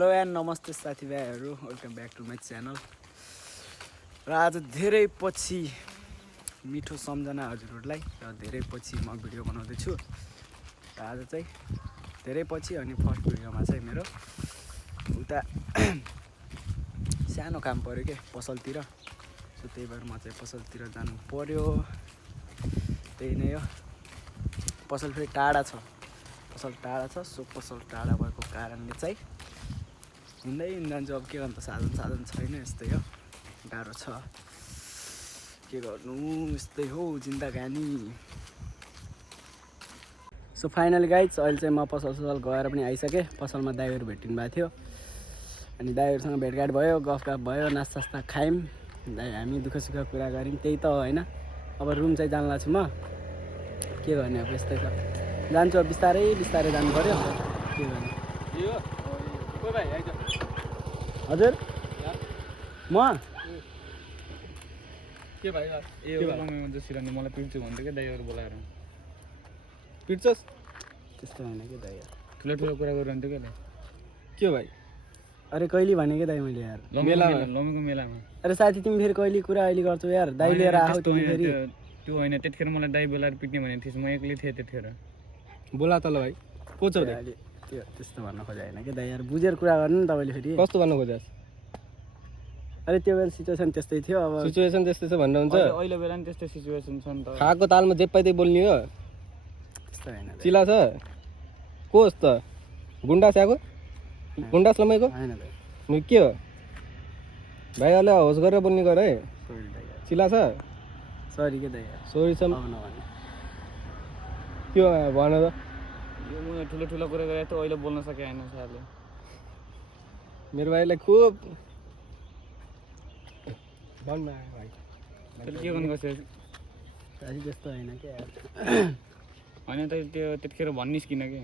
Hello and नमस्ते साथीभाइहरू, welcome back to my channel. र आज धेरै पछि मिठो सम्झना हजुरहरूलाई र धेरै पछि म भिडियो बनाउँदैछु। र आज चाहिँ धेरै पछि अनि फर्स्ट भिडियोमा चाहिँ मेरो उता सानो काम पऱ्यो के पसलतिर, सो त्यही भएर म चाहिँ पसलतिर जानु पर्यो। त्यही नै हो, पसल फेरि टाढा छ, सो पसल टाढा भएको कारणले चाहिँ हिँड्दै जान्छु। अब के गर्नु त, साधन छैन, यस्तै हो, गाह्रो छ, के गर्नु, यस्तै हो जिन्दगानी। सो फाइनली गाइज अहिले चाहिँ म पसल गएर पनि आइसकेँ। पसलमा दाइहरू भेटिनु भएको थियो, अनि दाइहरूसँग भेटघाट भयो, गफगाफ भयो, नास्ता खायौँ, हामी दुःख सुख कुरा गऱ्यौँ, त्यही त हो होइन। अब रुम चाहिँ जानु लाग्छु म, के गर्ने अब यस्तै छ, जान्छु अब बिस्तारै जानु पऱ्यो, के गर्ने। हजुर म के भाइ जसिरहने मलाई पिट्छु भन्थ्यो क्या दाइहरू बोलाएर। पिट्छस् त्यस्तो होइन कि दाइ, ठुलो कुरा गरिरहन्थ्यो क्या के भाइ। अरे कहिले भने क्या दाइ मैले यार, लमीको मेलामा। अरे साथी तिमी फेरि कहिले कुरा अहिले गर्छौ यार, दाइ लिएर आऊ तिमी फेरि। त्यो होइन, त्यतिखेर मलाई दाइ बोलाएर पिट्ने भनेको थिएछ, म एक्लै थिएँ त्यतिखेर। बोला तल भाइ, को छ अहिले त्यो त्यस्तो भन्न खोजे होइन कि दाइ यार, बुझेर कुरा गर्नु नि तपाईँले फेरि। कस्तो भन्न खोजेस्? अरे त्यो बेला सिचुएसन त्यस्तै थियो, अब सिचुएसन त्यस्तै छ भन्नु हुन्छ। अहिले बेला नि त्यस्तै सिचुएसन छ नि त, खाएको तालमा जे पाइदै बोल्ने हो, त्यस्तो होइन चिला छ कोस त गुन्डास आएको, गुन्डास लमाइको होइन दाइ, के हो भाइहरूले होस गरेर बोल्ने गर है। सरी दाइ, चिला छ, सरी के दाइ यार, सोरी छ अब नभने के हो भन त। यो म ठुलो कुरा गरेको थियो, अहिले बोल्न सके होइन सारले। मेरो भाइलाई खुब भन्न भाइ, त्यसले के गर्नु गर्छ साथी, त्यस्तो होइन क्या यार। होइन त त्यो त्यतिखेर भन्निस् किन कि।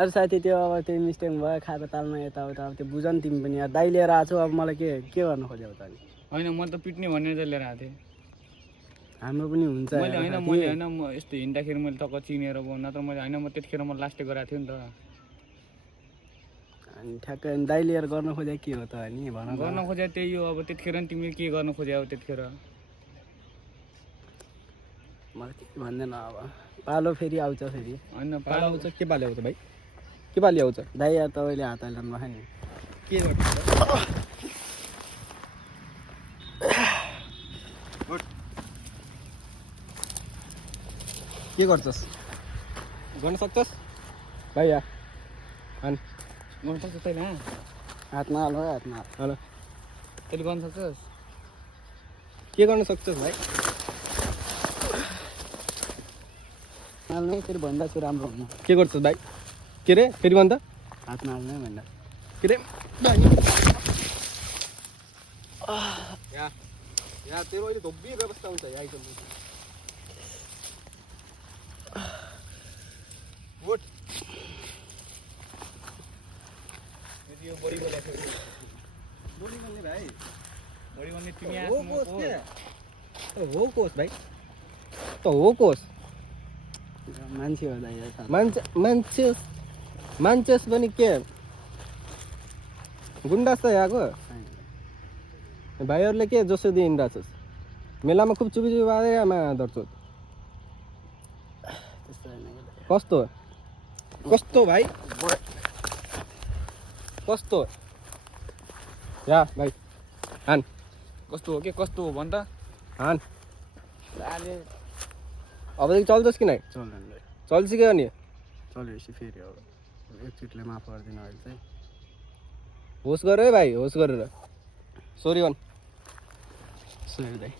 अरे साथी त्यो अब त्यो मिस्टेक भयो, खाएको तालमा यताउता, अब त्यो बुझ नि तिमी पनि यार, दाइ लिएर आएको छौ, अब मलाई के गर्नु खोज्यौ त अनि। होइन म त पिट्ने भनेर चाहिँ लिएर आएको थिएँ। हाम्रो पनि हुन्छ मैले होइन म यस्तो हिँड्दाखेरि मैले टक्क चिनेर भयो, नत्र मैले होइन, म त्यतिखेर म लास्टै गराएको थिएँ नि त। अनि ठ्याक्कै दाइ लिएर गर्न खोजे के हो त अनि भन। गर्न खोजे त्यही हो, अब त्यतिखेर नि तिमीले के गर्न खोज्यौ त्यतिखेर। मलाई के भन्दैन, अब पालो फेरि आउँछ फेरि। होइन पालो आउँछ, के पाले आउँछ भाइ, के पाली आउँछ दाइ यार तपाईँले हात हाल्नु भयो नि, के गर्नु के गर्छस्, गर्न सक्छस् भाइ या हान गर्न सक्छ तैँले, हातमा हाल है, हातमा हाल। हेलो तैँले गर्न सक्छस्? के गर्न सक्छस् भाइ? हाल्नै फेरि भन्दा चाहिँ राम्रो हुनु। के गर्छस् भाइ? के रे फेरि भन् त, हातमा हाल्नै भन्दा के रे यहाँ तेरो अहिले धोबी व्यवस्था हुन्छ यहाँ आइसक्नु। उठ यो बढी बोलेको बोली भन्ने भाइ, बढी भन्ने तिमी हो कोस के हो कोस भाइ, त हो कोस मान्छे हो दाइ यार, मान्छेस पनि के गुन्डास त यहाँको भाइहरूले के जसो दिइरहेछस्, मेलामा खुब चुपी बाँधेर आमा दर्छौ। त्यस्तो होइन कि दाइ। कस्तो भाइ, कस्तो या भाइ हान, कस्तो हो के कस्तो हो भन् त। हान अहिले अबदेखि चल्छस् कि नै? चल्दैन दाइ, चल्छ कि अनि चलेपछि फेरि अब एकचोटिले माफ गरिदिनु अहिले चाहिँ। होस गर है भाइ, होस गरेर सोरी भन्। सरी दाइ,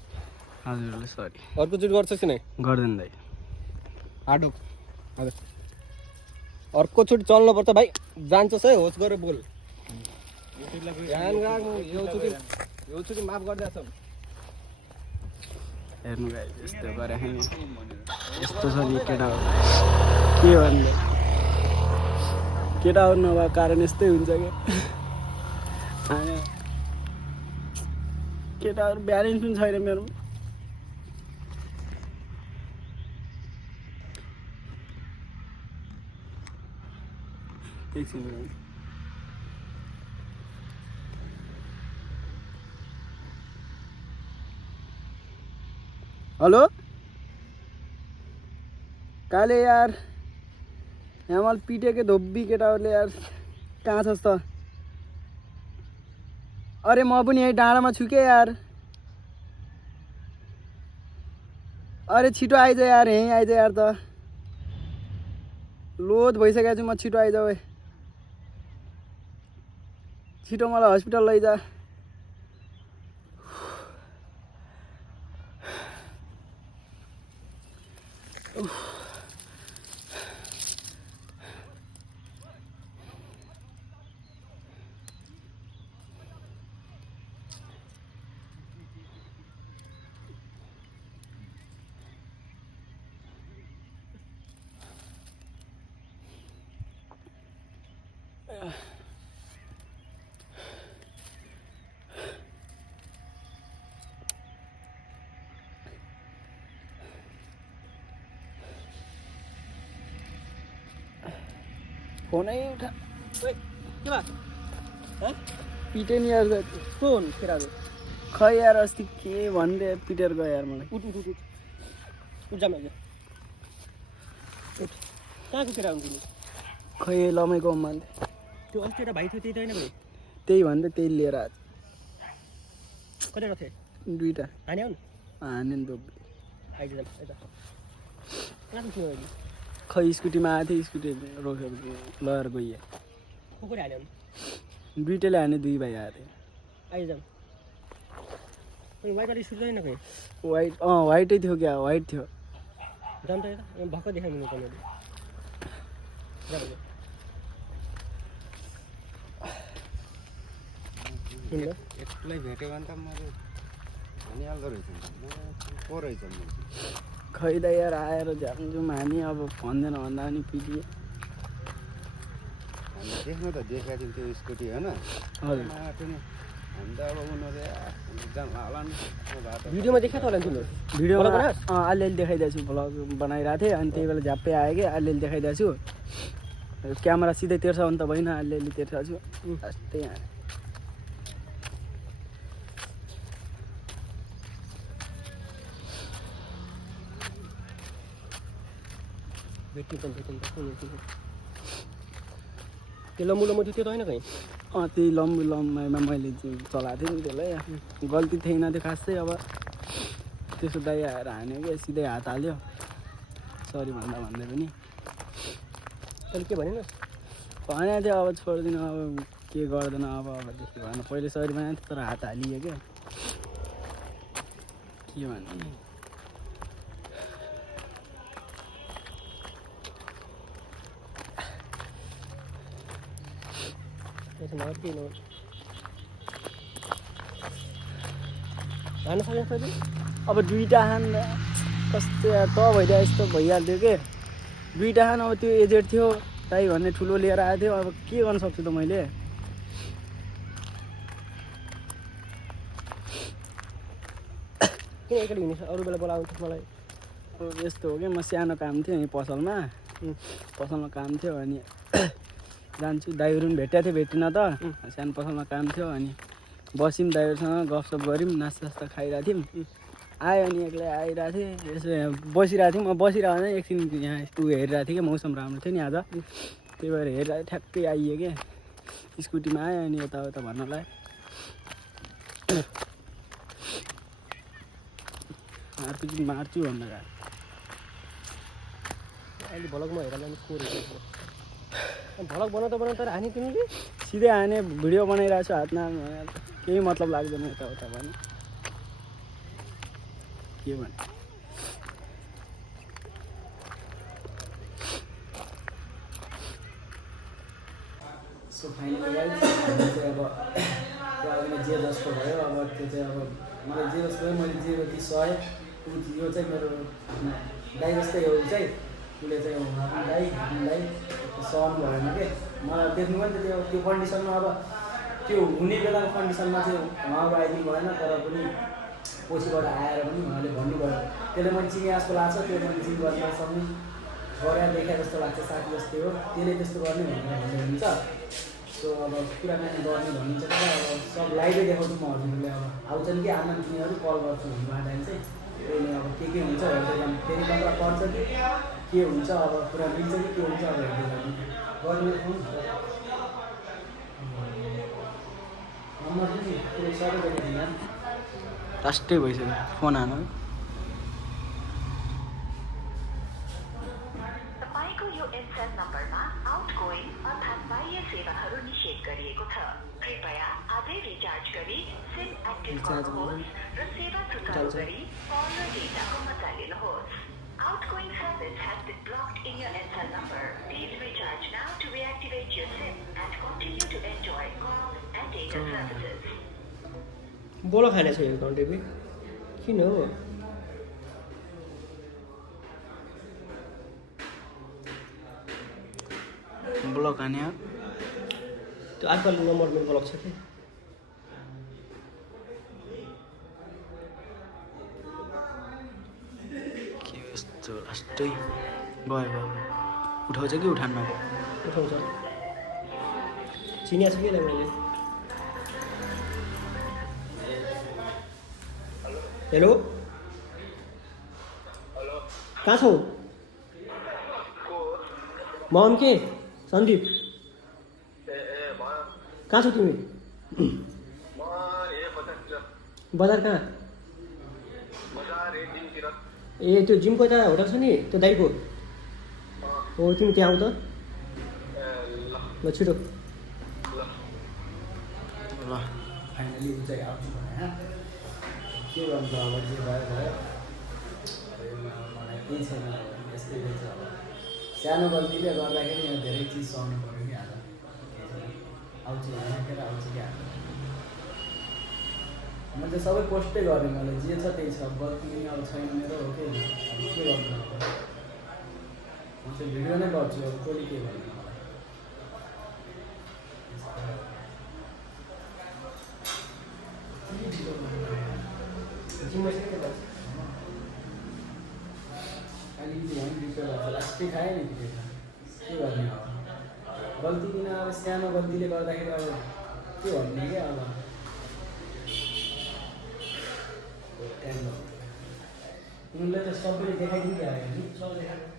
हजुरले सरी। अर्कोचोटि गर्छस् कि नै? गर्दैन दाइ। आडोक हजुर अर्कोचोटि चल्नुपर्छ भाइ, जान्छस् है, होस गरेर बोल। ध्यान राख्नु, योचोटि माफ गरिदिएछ। हेर्नु गाई यस्तो गरे नि, यस्तो छ नि केटा हो, के भन्नु, केटा हो नभएको कारण यस्तै हुन्छ क्या। केटाहरू ब्यालेन्स पनि छैन मेरो। एकछिन हेलो काले यार यहाँ मलाई पिटेको धोबी केटाहरूले यार कहाँ छस् त अरे म पनि यहीँ डाँडामा छु के यार अरे छिटो आइज यार यहीँ आइज यार त लोड भइसकेको छु म छिटो आइजाऊ है छिटो मलाई हस्पिटल लैजा फोनै उठा ओए के भयो पिटे नि यार फोन केटाहरू खै यार अस्ति के भन्दै पिटेर गयो यार मलाई उठ उठ उठ उठ जाम आइज उठ कहाँको केटा हुन् तिमी खै लमेको मान्छे त्यो अस्ति एउटा भाइ थियो त्यही त होइन भाइ त्यही भन्दै त्यही लिएर आज कतिवटा थिए दुईवटा हाने आउनु हाने नि धोबी आइज जाम यता कहाँको थियो अहिले खै स्कुटीमा आएको थियो स्कुटी रोकेर लगेर गइयो को हाल्यो आउनु दुइटैले हाने दुई भाइ आएको थियो आइज जाम वाइट वाली सुत्दैन खै वाइट वाइटै थियो क्या वाइट थियो जाम त यता भक्क देखाइदिनु पर्ने एक्लै भेट्यो भने त मैले भनिहाल्दो रहेछ को रहेछ खै त यार आएर झ्यामझुम हानी अब भन्दैन भन्दा पनि पिटिए हामी देख्नु त देखाएको थियौँ त्यो स्कुटी होइन हजुर हामी त अब उनीहरूले भिडियोमा देखाएको होला नि तिमीहरू भिडियोमा अलिअलि देखाइदिएको छु भ्लग बनाइरहेको थिएँ अनि त्यही बेला झ्याप्पै आयो कि अलिअलि देखाइदिएको छु क्यामेरा सिधै तेर्छ भने त भएन अलिअलि तेर्छ छु त्यही त्यो लम्बु लम्बु थियो त्यो त होइन कहीँ त्यही लम्बु लम्बाइमा मैले चलाएको थिएँ नि त्यसलाई गल्ती थिएन त्यो खासै अब त्यसो दाइ आएर हान्यो क्या सिधै हात हाल्यो सरी भन्दा भन्दै पनि तैँले के भनेन भनेको थियो अब छोडिदिनु अब के गर्दैन अबदेखि भएन पहिले सरी भनेको थियो तर हात हालियो क्या के भन्नु हान्न सकेन तैँले अब दुईवटा खान कस्तो त भइदियो यस्तो भइहाल्थ्यो के दुईवटा खान अब त्यो एजेड थियो ताई भन्ने ठुलो लिएर आएको थियो अब के गर्न सक्छु त मैले किन एक्लै हिँड्छ अरू बेला बोलाउँछ मलाई अब यस्तो हो कि म सानो काम थियो यहीँ पसलमा काम थियो अनि जान्छु दाइहरू पनि भेटेको थियो भेटिन त सानो पसलमा काम थियो अनि बस्यौँ दाइहरूसँग गफसप गऱ्यौँ नास्ता खाइरहेको थियौँ आयो अनि एक्लै आइरहेको थिएँ यसो यहाँ बसिरहेको थियौँ बसिरहेको थिएँ एकछिन यहाँ ऊ हेरिरहेको थिएँ कि मौसम राम्रो थियो नि आज त्यही भएर हेरेर ठ्याक्कै आइयो क्या स्कुटीमा आयो अनि यताउता भन्नलाई मार्छु भन्दा अहिले भ्लगमा हेरेर को रहेछ भ्लग बनाउँदा तर हाने तिमीले सिधै हाने भिडियो बनाइरहेको छु हातमा केही मतलब लाग्दैन यताउता भने के भन्नु सो फाइनली चाहिँ अब जे जस्तो भयो अब त्यो चाहिँ अब मलाई जे जस्तो भयो मैले जे जति सहेँ यो चाहिँ मेरो दाइ जस्तै हो चाहिँ उसले चाहिँ आफ्नो दाइ सहनु भएन कि मलाई देख्नु पनि त त्यो कन्डिसनमा अब त्यो हुने बेलाको कन्डिसनमा चाहिँ उहाँको आइदिनु भएन तर पनि पछिबाट आएर पनि उहाँले भन्नुभयो त्यसले मैले चिने जस्तो लाग्छ त्यो मैले चिन गर्न सक्ने गरेर देखाए जस्तो लाग्छ साथी जस्तै हो त्यसले त्यस्तो गर्ने भनेर भन्दै हुन्छ सो अब कुराकानी गर्ने भनिन्छ तर अब सब लाइभै देखाउँछु म हजुरहरूले अब आउँछन् कि आमा तिनीहरू कल गर्छु भन्नु आँट्दाखेरि चाहिँ त्यही नै अब के हुन्छ हेर्दै जानु फेरि कता पर्छ कि के हुन्छ अब पुरा मिल्छ कि के हुन्छ अब हेर्दै जानु गर्ने फोन नम्बर पनि पुरै सबैजना यहाँ लास्टै भइसक्यो फोन हानु तपाईँको यो एमसेल नम्बरमा आउटगोइङ अर्थात् बाह्य सेवाहरू निषेध गरिएको छ। कृपया आजै रिचार्ज गरी सिम एक्टिभ गर्नुहोस् र सेवा सुचारू गरी कल र डेटाको मजा लिनुहोस्। Outgoing service has been blocked in your MCell number. Please recharge now to reactivate your SIM and continue to enjoy calls and data services. बोलो खाने छ यो अकाउन्ट डेबिट किन हो ब्लक हाने त्यो आजकल नम्बर मेरो ब्लक छ कि के यस्तो लास्टै गयो उठाउँछ कि उठानमा उठाउँछ चिनिया छ कि मैले हेलो कहाँ छौ म के सन्दीप कहाँ छौ तिमी बजार कहाँ ए त्यो जिमको त्यहाँ होटल छ नि त्यो दाइको हो तिमी त्यहाँ आऊ त ल छिटो ल फाइनली चाहिँ आउँछु भने के गर्नु अब जे भयो भयो मलाई केही छैन यस्तै रहेछ अब सानो गल्तीले गर्दाखेरि यहाँ धेरै चिज सहनु पऱ्यो कि आज आउँछु भनेर आउँछु कि आज म चाहिँ सबै पोस्टै गरेँ मैले जे छ त्यही छ गल्ती पनि अब छैन मेरो हो कि अब के गर्नु अब म चाहिँ भिडियो नै गर्छु अब कसले के गर्नु मलाई अलिकति हामी बिग्रेर लास्टै खायो नि बिग्रेर के गर्ने अब गल्ती किन अब सानो गल्तीले गर्दाखेरि अब के भन्ने क्या अब उनले त सबैले देखाइदिँदै आयो नि सब देखाइदिनु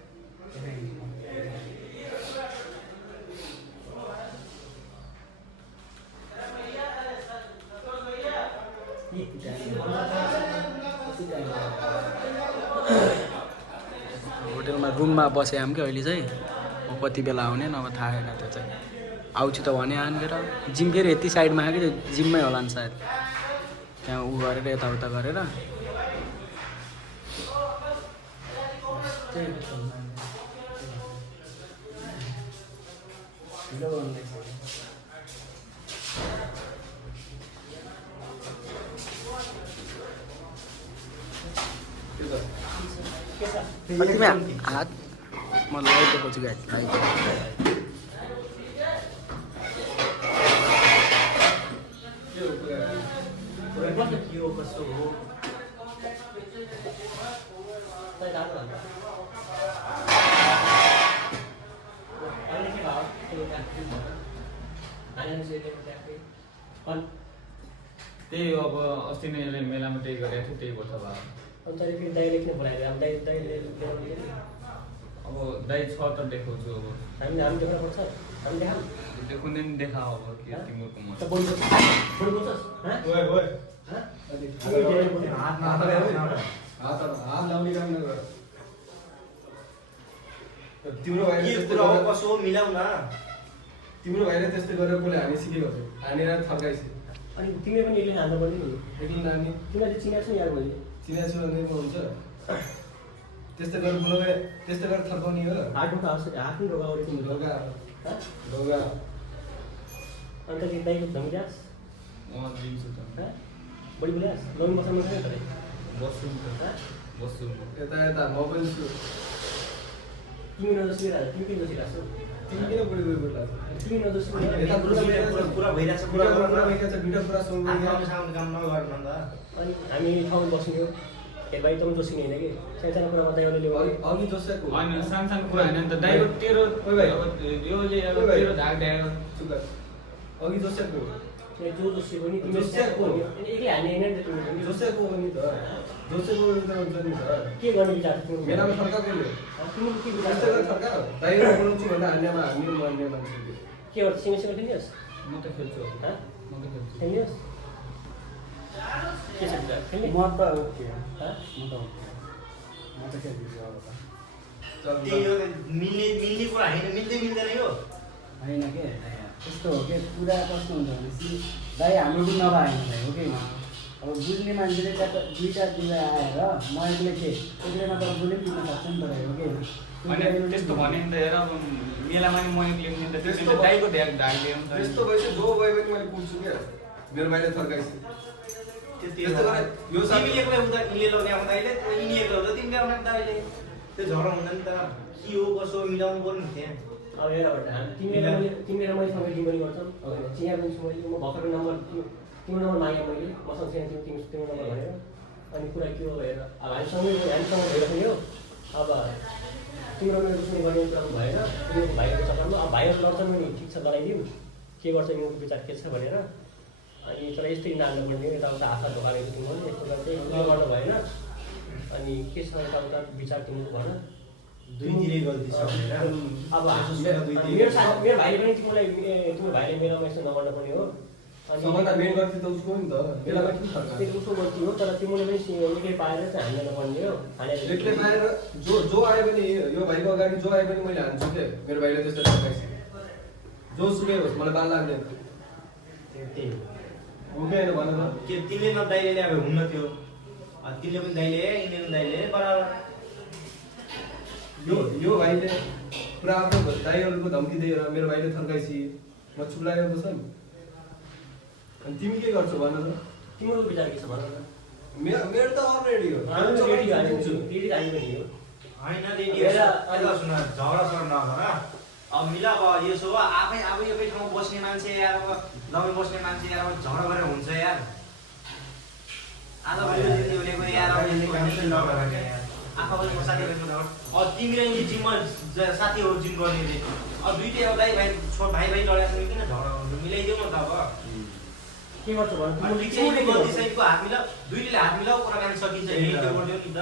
होटेलमा रुममा बसेँ हामी क्या अहिले चाहिँ म कति बेला आउने नभए थाहा छैन त्यो चाहिँ आउँछु त भने आएर जिम फेरि यति साइडमा आयो कि त्यो जिममै होला नि सायद त्यहाँ उ गरेर यताउता गरेर तिमी हात म लगाइदिएको छु गाडी त्यही अब अस्ति नै यसले मेलामा त्यही गरेको थियो त्यही भयो अब अन्त फेरि दाइले किन बोलायो अब दाइले अब दाइ छ त देखाउँछु अब हामी देखाउनु पर्छ हामी देखाऊँ देखाउँदै नि देखा अब के तिमीहरूको मन त बोल्नु बोल्छस् हात लाउने काम नगर तिम्रो भाइले त्यस्तै गरेर कसो मिलाउ न तिम्रो भाइले त्यस्तै गरेर कसले हामी सिकेको थियो हानेर थर्काइसि अनि तिमीले पनि यसले हान्नु पर्ने नि एकल नानी तिमीले चिनेको छ यार मैले चिना छु भने पो हुन्छ त्यस्तै गरेर बोलाए त्यस्तै गरेर थर्काउने हो हात ढोका हात पनि ढोका अरे तिमीले ढोका ढोका अन्त कि दाइको धम्क्यास म दिन्छु त बढी बोल्यास लोन बस्नु मात्रै त बस्छु नि त बस्छु यता यता म पनि छु तिमी नजसिरहेको तिमी किन बसिरहेको तिमी किन बढी गयो बोल्ला तिमी नजसिरहेको यता पुरा भइरहेछ पुरा भइरहेछ भिडियो पुरा सुन्नु आफूसँग काम नगर्नु त अनि हामी ठाउँमा बस्ने ए भाइ त पनि जोसिने होइन कि सानो कुरामा दाइ अलिअलि अघि जोसेको होइन सानो सानो कुरा होइन नि त दाइको तेरो ओइ भाइ अब योले अब तेरो झाग ड्यायो अघि जोसेको जो जोसी पनि तिमीले स्याकको हो एक्लै हान्ने हैन नि त तिमीले जोसेको हो नि त जोसेको हुन्छ नि त के गर्ने विचार छ तिम्रो मेलामा थर्काएको नि तिमीले के विचार त्यस्तै गरेर थर्का बाहिर बोलाउँछु भन्दा हान्नेमा हान्ने मान्ने मान्छे के गर्छ सिमेसँग खेल्निस् म त खेल्छु म त खेल्छु खेल्निस् के छ विचार खेल्ने म त ओके म त खेल्दिन्छु अब त त्यही हो मिल्ने कुरा होइन मिल्दैन यो होइन के त्यस्तो हो कि कुरा कस्तो हुन्छ भनेपछि दाइ हाम्रो पनि नभएन दाइ हो कि अब बुझ्ने मान्छेले त्यहाँ दुईवटा आएर म एक्लै थिएँ एक्लै नभएर जसले पनि बुझ्न सक्छ नि त दाइ हो कि होइन त्यस्तो भने नि त हेर अब मेलामा नि म एक्लै नि त त्यसले दाइको ढाक ढाक्यो नि त त्यस्तो भएपछि जो गयो भने मैले पुग्छु क्या मेरो बाहिर थर्काइछु त्यस्तो गरेर यो तिमी एक्लै हुँदा यिनले लगाउँदा अहिले यिनी एक्लै हुँदा तिमी ल्याउन त अहिले त्यो झगडा हुँदैन नि त के हो कसो मिलाउनु पर्ने त्यहाँ अब हेरबाट तिमी र मैले सँगै जिम्मेवारी गर्छौँ चिया पनि छु मैले म भर्खर नम्बर तिम्रो नम्बर मागेँ मैले मसँग छैन तिम्रो नम्बर भनेर अनि कुरा के हो हेर अब हामीसँग भइरहेको नि हो अब तिम्रो मेरो दुश्मनी गर्ने कुरा भएन तिमीको भाइहरूको चक्करमा अब भाइहरू लड्छ पनि ठिक छ गराइदिउँ के गर्छ यिनीहरूको विचार के छ भनेर अनि तर यस्तै नाच्नु पर्ने यताउता आशा ढोकाएको तिमीले यस्तो गर्दै गर्नु भएन अनि के छ यताउता विचार तिमीको भन दुईतिरै गल्ती छ भनेर अब मेरो भाइले पनि तिम्रो भाइले मेरोमा यस्तो नगर्नु पर्ने हो सबभन्दा मेन गल्ती त उसको नि त मेलामा किन थर्का त्यो उसको गल्ती हो तर तिमीले पनि एक्लै पाएर चाहिँ हान्नु नपर्ने हो एक्लै पाएर जो आयो भने यो भाइको अगाडि जो आयो भने मैले हान्छु के मेरो भाइले त्यस्तो थर्काइछ जो सुकै होस् मलाई बाल लाग्दैन त्यही हो हो कि होइन भन त के तिमीले न दाइले ल्याए हुन्न थियो तिमीले पनि दाइले यिनीले पनि दाइले बराबर यो भाइले पुरा आफ्नो दाइहरूको धम्की दिएर मेरो भाइले थर्काइছি म चुप लागेको छ नि अनि तिमी के गर्छौ भन त तिम्रो विचार के छ भन न मेरो त अलरेडी हो रेडी हामी पनि हो होइन रेडियो सुन झगडा सर नगर अब मिला अब यसो हो आफै एकै ठाउँमा बस्ने मान्छे यार अब दबाई बस्ने मान्छे यार अब झगडा गरेर हुन्छ यार आज पनि भनेको यार अब नगर यार आफा पनि साथी भाइको अब तिमीले नि जिममा साथीहरू जिम गर्ने रे अब दुईटै अब दाइ भाइ भाइ लडेको छ किन झगडा गर्नु मिलाइदेऊ न त अब के गर्छ भन गल्तीको हात मिलाऊ दुईटैले हात मिलाऊ कुराकानी सकिन्छ नि त्यो गरिदियो नि त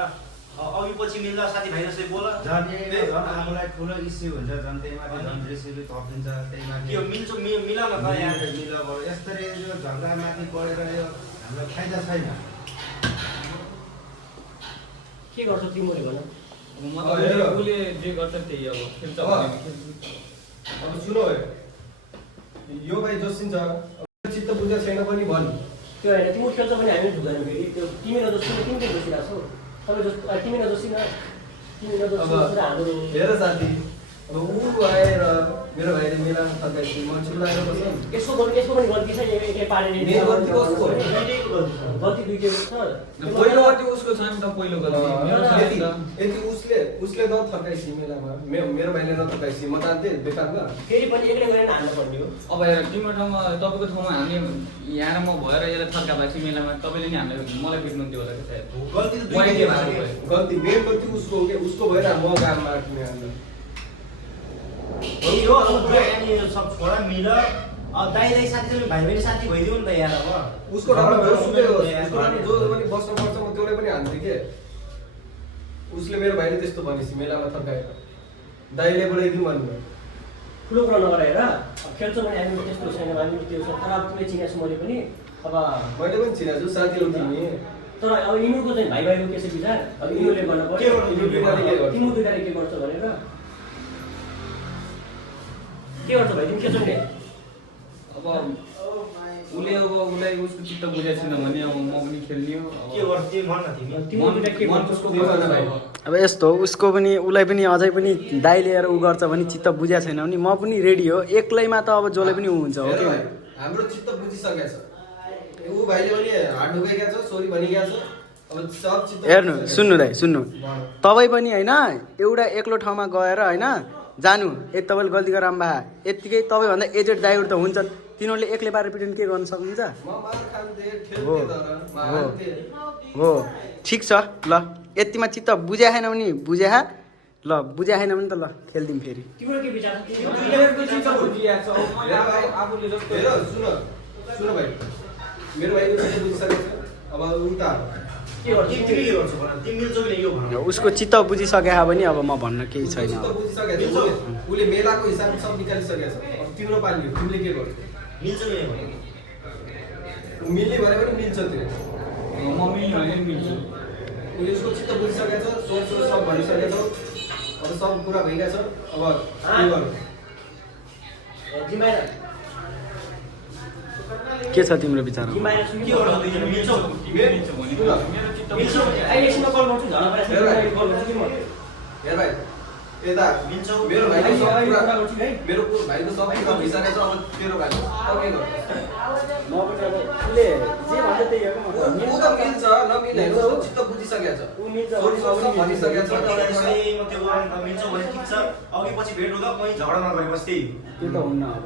अघि पछि मिल्दा साथीभाइ जस्तै बोल आफूलाई ठुलो इस्यु हुन्छ झन् त्यही माथि झन् रेसिपी थपिन्छ त्यही माथि के मिल्छ मिला न त यार मिलाउ यस्तरी यो झगडा माथि परेर यो हाम्रो फाइदा छैन के गर्छ तिमीले भन अब म त उसले जे गर्छ त्यही अब खेल्छ भने खेल्छु अब सुनो यो भाइ जोसिन्छ चित्त बुझ्दा छैन पनि भन् त्यो होइन तिम्रो खेल्छ भने हामी ढुक्दैन फेरि त्यो तिमी नजोसी तिमी के जोसिरहेको छौ तपाईँ जस्तो तिमी नजोसी न तिमी नजोसी हाम्रो हेर साथी अब ऊ आएर मेरो भाइले मेला थर्काइछ म चुप लागेर बस्छ यसको पनि गल्ती छ नि एकै पारेर मेरो गल्ती कसको गल्ती दुईटैको छ पहिलो गल्ती उसको छ नि त पहिलो गल्ती यदि उसले न थर्काइछ मेलामा मेरो भाइले न थर्काइछ म जान्थे बेकारमा फेरि पनि एक्लै गएर हान्नु पर्ने हो अब हेर तिम्रो ठाउँमा तपाईँको ठाउँमा हामीले यहाँ र म भएर यसलाई थर्का भएपछि मेलामा तपाईँले नि हामीलाई मलाई पिट्नुहुन्थ्यो होला कि सायद गल्ती त मैले के दुईटै भएको भएको गल्ती मेन गल्ती उसको हो कि उसको भएर म गाममा आँट्ने हाल्नु हो यो अब अनि सब छोरा मिल दाइ साथी भाइ साथी भइदियो नि त यार अब उसको ठाउँमा जो सुकै होस् उसको ठाउँमा जो पनि बस्न पर्छ म त्यसलाई पनि हान्छु के उसले मेरो भाइले त्यस्तो भनेपछि मेलामा थर्काएर दाइले बोलाइदिउँ भन्नु ठुलो कुरा नगरेर खेल्छ भने हामी त्यस्तो छैन हामी त्यो छ तर अब तिमीले चिनेको छु मैले पनि अब मैले पनि चिनाएको छु साथी हो तिमी तर अब यिनीहरूको चाहिँ भाइको के छ विचार अब यिनीहरूले गर्न पर्यो तिम्रो दुईटाले के गर्छ भनेर के गर्छ भाइ तिमी के नि अब उसलाई उसको चित्त बुझाएको छैन भने अब म पनि खेल्ने हो के गर्छ तिमी भन न तिमी तिम्रो दुईटा के गर्छ उसको अब यस्तो हो उसको पनि उसलाई पनि अझै पनि दाइ लिएर ऊ गर्छ भने चित्त बुझाएको छैन भने म पनि रेडी हो एक्लैमा त अब जसले पनि ऊ हुन्छ हो कि हाम्रो चित्त बुझिसकेको छ ऊ भाइले पनि हात ढुकाइरहेको छ सोरी भनिरहेको छ अब सब चित्त हेर्नु सुन्नु दाइ सुन्नु तपाईँ पनि होइन एउटा एक्लो ठाउँमा गएर होइन जानु यति तपाईँले गल्ती गरेर आम्बा यत्तिकै तपाईँभन्दा एजेड दाइहरू त हुन्छ तिनीहरूले एक्लै पारेर पिटन के गर्न सक्नुहुन्छ हो ठिक छ ल यतिमा चित्त बुझ्या छैन भने बुझ्या ल बुझ्या छैन भने त ल खेलिदिउँ फेरि तिम्रो के विचार छ आफूले जस्तो हेर सुन सुन भाइ मेरो भाइको चित्त बुझिसकेको छ अब उता के गर्छ तिमी के गर्छौ भन तिमी मिल्छौ कि नै यो भन उसको चित्त बुझिसके पनि अब म भन्न केही छैन चित्त अब। बुझिसकेको छ उसले मेलाको हिसाबले सब निकालिसकेको छ अब तिम्रो पाली हो तिमीले के गर्छौ मिल्छ कि नै भन मिल्ने भने पनि मिल्छ त्यो म मिल्ने भने पनि मिल्छु उसले उसको चित्त बुझिसकेको छ सोच सोच सब भनिसकेको छ अब सब कुरा भइरहेको छ अब के गर्नु जिम्मेवार के छ तिम्रो विचारमा? जिम्मेवार सुन के गर्छौ दुईजना मिल्छौ मिल्छ भने मेरो चित्त मिल्छ अहिले एकछिनमा कल गर्छु झगडा परेछ कल गर्छु कि म हेर भाइ यता मिल्छौ मेरो भाइको सब अहिले कुरा कुरा गर्छु है मेरो भाइको सब कुरा भइसकेको छ अब तेरो भाइ त के गर्नु म पनि अब उसले जे भन्छ त्यही हो क्या म ऊ त मिल्छ नमिल्ने होइन ऊ चित्त बुझिसकेको छ ऊ मिल्छ सोच सोच सब भनिसकेको छ त्यसै तपाईँ म त्यो गरौँ न मिल्छौ भने ठिक छ अघि पछि भेट हुँदा कहीँ झगडा नगरे बस त्यही त्यो त हुन्न अब।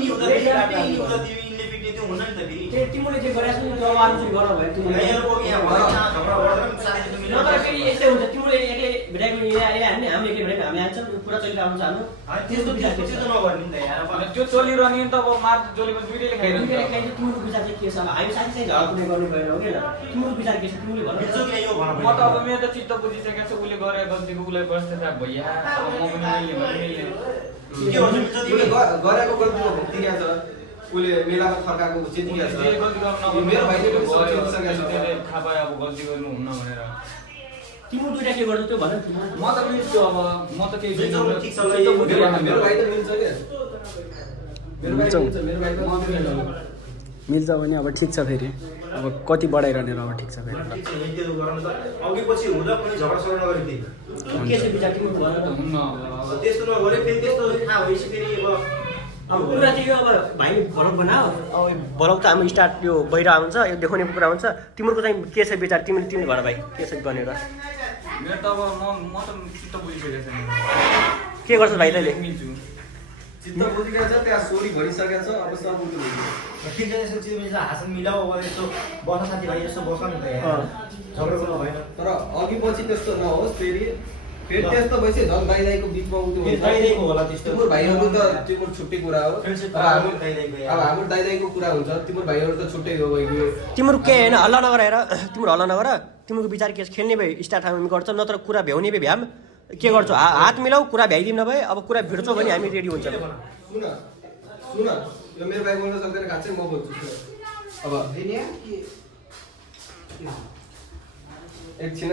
तिमीले पिट्ने त्यो हुन्न नि त फेरि तिमीले जे गरेको छ नि त्यो अब आलोचना गर्न भयो तिमीले नत्र फेरि यस्तै हुन्छ तिमीले एक्लै भेटाएको हामी एक्लै भेटाएको हामी हान्छौँ पुरा चलिरहेको हुन्छ हाम्रो त्यस्तो विचार त्यो त नगर्ने नि त यार अनि त्यो चलिरहने नि त अब मार जोली पनि दुईटैले खाइरहन्छ तिम्रो विचार चाहिँ के छ अब हामी साथी चाहिँ झगडा कुनै गर्नु भएन हो कि तिम्रो विचार के छ तिमीले भन मिल्छौ कि नै यो भन म त अब मेरो त चित्त बुझिसकेको छ उसले गरेको गल्तीको उसलाई पश्चाताप भइया अब म पनि मिल्ने भने मिल्ने के गर्छ मिल्छ उसले तिमी गरेको गल्तीको भुक्तिका छ उसले मेलामा फर्काएको चितिका छ जे गल्ती गर्नु मेरो भाइले पनि सब चितिसकेको छ त्यसले थाहा पायो अब गल्ती गर्नु हुन्न भनेर तिम्रो दुइटा के गर्छौ त्यो भन म त मिल्छु अब म त केही मिल्छ भने ठिक छ ल, चित्त यो बुझिरहेको मेरो भाइ त मिल्छ के मेरो भाइ मिल्छ मेरो भाइ त मिल्छ मिल्छ भने अब ठिक छ फेरि अब कति बढाइरहने र अब ठिक छ फेरि ठिक छ यही त्यो गरौँ त अघि पछि हुँदा पनि झगडा सगडा नगरे त्यही के छ विचार तिम्रो भन त हुन्न अब त्यस्तो नगरे फेरि त्यस्तो थाहा भएपछि फेरि अब कुरा चाहिँ यो अब भाइ भलक बनाऊ अब भलक त हाम्रो स्टार्ट यो भइरहेको हुन्छ यो देखाउने कुरा हुन्छ तिम्रो चाहिँ के छ विचार तिमीले भन भाइ के छ गर्ने र मेरो त अब म त चित्त बुझिसकेको छैन के गर्छस् भाइ तैँले मिल्छु चित्त बुझिरहेको छ त्यहाँ सोरी भनिसकेको छ अब सब उल्टो भयो ठिक छ यसो चिज मिल्छ हाँस मिलाऊ अब यस्तो बस्न साथीभाइ यस्तो बस्न नि त यार झगडा गर्नु भएन तर अघि पछि त्यस्तो नहोस् फेरि त्यस्तो भएपछि झन् दाइ दाइको बिचमा उठ्नु फेरि दाइदाइको होला त्यस्तो तिम्रो भाइहरू त तिम्रो छुट्टै कुरा हो फ्रेन्डसिप अब हाम्रो दाइदाइको अब यार हाम्रो दाइ दाइको कुरा हुन्छ तिम्रो भाइहरू त छुट्टै हो भइगयो तिम्रो के होइन हल्ला नगर हेर तिम्रो हल्ला नगर तिम्रो विचार के छ खेल्ने भए स्टार्ट हामी गर्छौँ नत्र कुरा भ्याउने भए भ्याम के गर्छौ हात मिलाऊ कुरा भ्याइदिउँ नभए अब कुरा भिड्छौ भने हामी रेडी हुन्छौँ सुन सुन यो मेरो भाइ बोल्न सक्दैन खासै म बोल्छु सुन अब एकछिन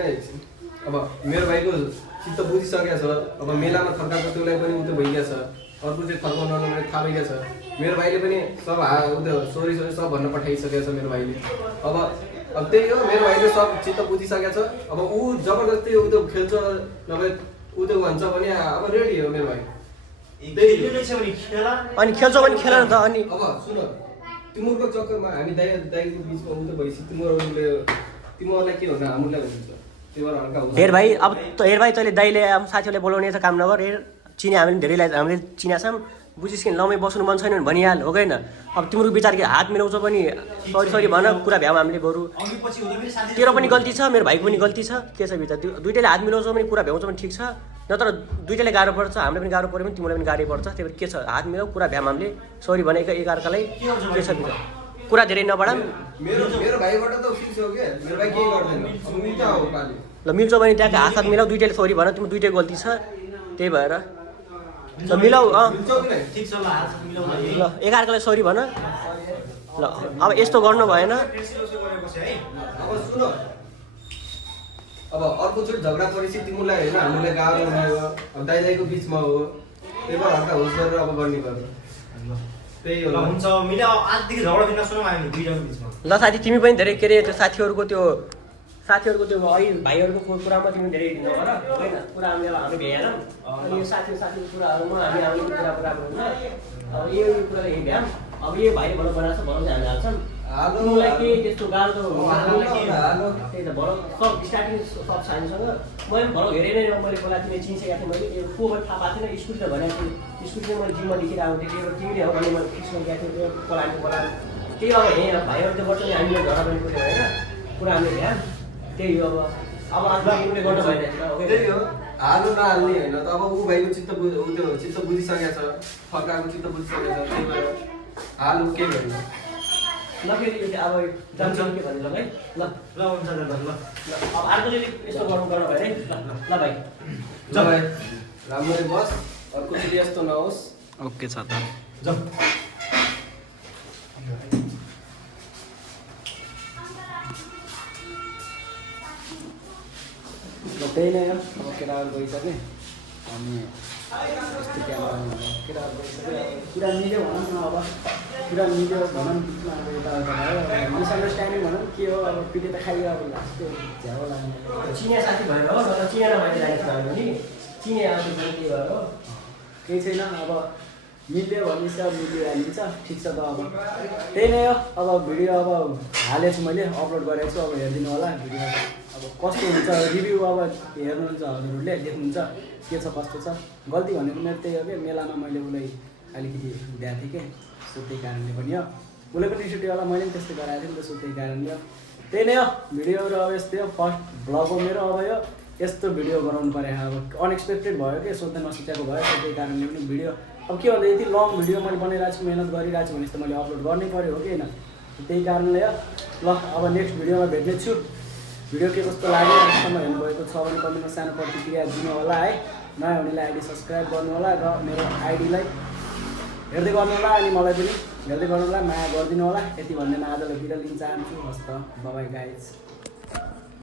अब मेरो भाइको चित्त बुझिसकेको छ अब मेलामा फर्काएको त्यसलाई पनि उ त भइगएको छ अर्को चाहिँ फर्काउनु नगर्ने थाहा भइगएको छ मेरो भाइले पनि सब उ त्यो सोरी सोरी सब भन्न पठाइसकेको छ मेरो भाइले अब त्यही हो मेरो भाइले सब चित्त बुझिसकेको छ अब ऊ जबरजस्ती उ त्यो खेल्छ नभए उ त्यो भन्छ भने अब रेडी हो मेरो भाइ खेल्नु छ भने खेला अनि खेल्छौ भने खेल न त अनि अब सुन तिमीहरूको चक्करमा हामी दाइको बिचमा उ त भएपछि तिमीहरूलाई के हुन हाम्रोलाई हुन्छ त्यो भएर हल्का हुन्छ हेर भाइ अब हेर भाइ तैँले दाइले अब साथीहरूले बोलाउने त काम नगर हेर चिने हामीले धेरैलाई हामीले चिना छौँ बुझिस् कि लमै बस्नु मन छैन भने भनिहाल हो होइन अब तिम्रो विचार के हात मिलाउँछ पनि सरी सरी भन कुरा भ्याऊ हामीले बरु अघि पछि हुँदा पनि साथी तेरो पनि गल्ती छ मेरो भाइको पनि गल्ती छ के छ विचार दुइटैले हात मिलाउँछ भने कुरा भ्याउँछ भने ठिक छ नत्र दुइटैले गाह्रो पर्छ हामीले पनि गाह्रो पऱ्यो भने तिमीलाई पनि गाह्रै पर्छ त्यही भएर के छ हात मिलाऊ कुरा भ्याम हामीले सरी भने एकअर्कालाई के छ विचार कुरा धेरै नबढाम मेरो भाइबाट त फिक्स हो के मेरो भाइ केही गर्दैन अब मिल्छ हो पाली ल मिल्छ भने त्यहाँको हात मिलाऊ दुइटैले सरी भन तिम्रो दुइटै गल्ती छ त्यही भएर ल मिलाऊ मिल्छ कि नै ठिक छ ल हात मिलाउन ल एकअर्कालाई सरी भन ल अब यस्तो गर्नु भएन गरेपछि है अब सुन अब अर्कोचोटि झगडा परेपछि तिमीलाई होइन हामीलाई गाह्रो हुने हो अब दाइको बिचमा हो त्यही भएर हल्का होस गरेर अब गर्ने गर्नु त्यही हो ल हुन्छ मिला आजदेखि झगडा दिन सुनौँ हामी दुईजनाको बिचमा ल साथी तिमी पनि धेरै के अरे त्यो साथीहरूको त्यो अहिले भाइहरूको कुरामा तिमी धेरै नगर होइन कुरा हामी भ्याएनौँ अनि यो साथीको कुराहरूमा हामी आउने कुरा राम्रो हुन्छ अब यो कुरा यही भ्याम अब यो भाइले भनौँ बनाएको छ भनौँ चाहिँ हामी हाल्छौँ तिमीलाई केही त्यस्तो गाह्रो त त्यही त भनौँ सब स्टार्टिङ सब साइन्ससँग मैले पनि भनौँ हेरेर मैले बोलाएको थिएँ चिनिसकेको थिएँ मैले यो को मैले थाहा पाएको थिएन स्कुटी त भनेको थिएँ स्कुटी चाहिँ मैले जिम्मा लेखेर आउँथेँ त्यही भएर तिमीले हो भने मैले फिक्स गएको थिएँ त्यो बोलाएको त्यही अब हेर भाइहरू त वर्ष हामीले झगडा पनि कुरो होइन कुरा हामीले भ्याम त्यही हो अब तिमीले गर्नु भएन त्यही हो हाल्नु नहाल्ने होइन त अब ऊ भाइको चित्त बुझिसकेको छ फर्काएको चित्त बुझिसकेको छ त्यही भएर हाल के भन्नु ल फेरि अब जान्छ के भन्ने ल है ल ल हुन्छ दादा ल ल अब अर्कोचोटि यस्तो गर्नु भयो है ल भाइ ल भाइ राम्ररी बस अर्कोचोटि यस्तो नहोस् ओके छ त जाऊ ल त्यही नै हो अब केटाहरू गइसके अनि यस्तो क्यामेरा केटाहरू गइसक्यो कुरा मिल्यो भनौँ न अब कुरा मिल्यो भनौँ बिचमा अब यताउता भयो मिसअन्डरस्ट्यान्डिङ भनौँ के हो अब पिटे त खाइयो अब लास्ट झ्याउ लाग्ने चिनिया साथी भएर हो नत्र चिनेर मान्छे लागेको छ भने चिने आएको छ के भएर हो केही छैन अब मिल्यो भने चाहिँ अब मिल्यो हालिन्छ ठिक छ त अब त्यही नै हो अब भिडियो अब हालेको छु मैले अपलोड गरेको छु अब हेरिदिनु होला भिडियो अब कस्तो हुन्छ रिभ्यू अब हेर्नुहुन्छ हजुरहरूले देख्नुहुन्छ के छ कस्तो छ गल्ती भनेको मेरो त्यही हो कि मेलामा मैले उसलाई अलिकति दिएको थिएँ कि सो त्यही कारणले पनि हो उसले पनि रिस उठ्यो होला मैले पनि त्यस्तै गराएको थिएँ नि त सो त्यही कारणले हो त्यही नै हो भिडियोहरू अब यस्तै हो फर्स्ट भ्लग हो मेरो अब यो यस्तो भिडियो बनाउनु पऱ्यो अब अनएक्सपेक्टेड भयो कि सोध्दै नसोचेको भयो सो त्यही कारणले पनि भिडियो अब के भन्दा यति लङ भिडियो मैले बनाइरहेको छु मेहनत गरिरहेको छु भने त मैले अपलोड गर्नै पऱ्यो हो कि होइन त्यही कारणले हो ल अब नेक्स्ट भिडियोमा भेट्ने छु भिडियो के कस्तो लाग्यो अहिलेसम्म हेर्नुभएको छ भने कमेन्टमा सानो प्रतिक्रिया दिनु होला है नयाँ हुनेलाई आइडी सब्सक्राइब गर्नु होला र मेरो आइडीलाई हेर्दै गर्नु होला अनि मलाई पनि हेर्दै गर्नु होला माया गरिदिनु होला यति भन्दैन आजलाई बिदा लिन चाहन्छु हस्त बाइ गाइज